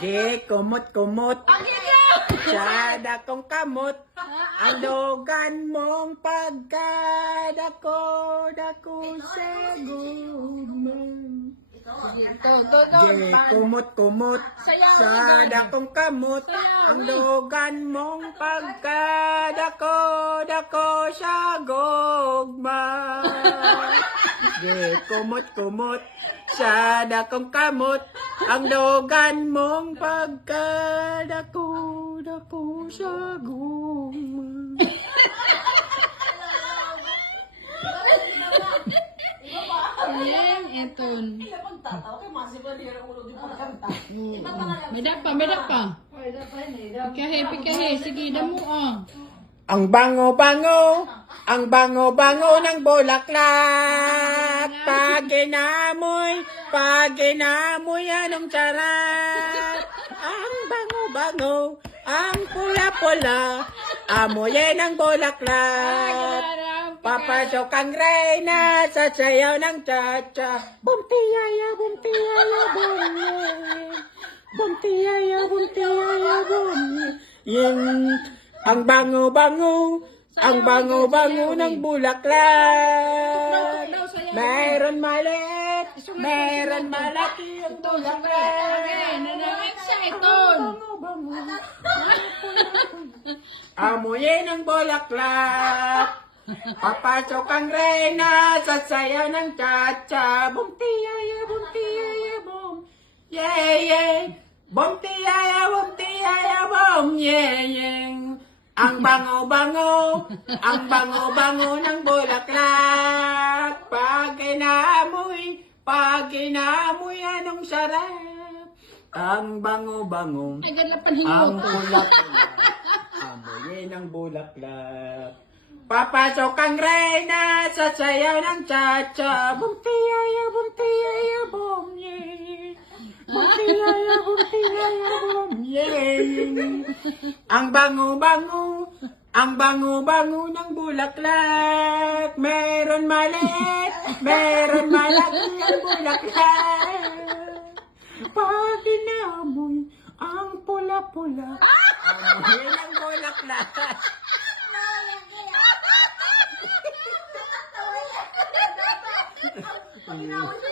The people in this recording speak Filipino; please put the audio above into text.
Di kumot-kumot. Sa dakong kamot. Ang logan mong pagkadako, dako sa gumang. Di kumot-kumot. Sa dakong kamot. Ang logan mong pagkadako, dako sa gugma. Di kumot-kumot. Sa dakong kamot. Ang logan mong pagkadako, dako sa gugma. Ito. Medak pa, medak pa. Pikahe, pikahe. Sige, damo ah. Ang bango-bango, ang bango-bango ng bulaklak. Pag inamoy, pag inamoy, anong sarap. Ang bango-bango, ang pula-pula, amoy ng bulaklak. Papasok ang reyna sa sayaw ng cha-cha. Bumtiyaya, bumtiyaya, bumye. Bumtiyaya, bumtiyaya, bumye. Yung ang bango-bango, ang bango-bango ng bulaklak. Meron maliit, meron malaki ang bulaklak. Amoyin ang bulaklak. Papasok ang reyna sa saya ng cha-cha. Bumtiyaya, bumtiyaya, bum. Yeah, yeah. Bumtiyaya, bumtiyaya, bum. Yeah, yeah. Ang bango-bango, ang bango-bango ng bulaklak. Pag inamoy, pag inamoy, anong sarap. Ang bango-bango. Ang bulaklak. Amoyin ang bulaklak. Papasok ang reyna sa sayaw ng cha-cha. Bumtiyaya, bumtiyaya, bum, yeah. Bumtiyaya, bumtiyaya. Ang bango-bango, ang bango-bango ng bulaklak. Meron maliit, meron malaki ang bulaklak. Pag inamoy ang pula-pula, amoy ng bulaklak. 你我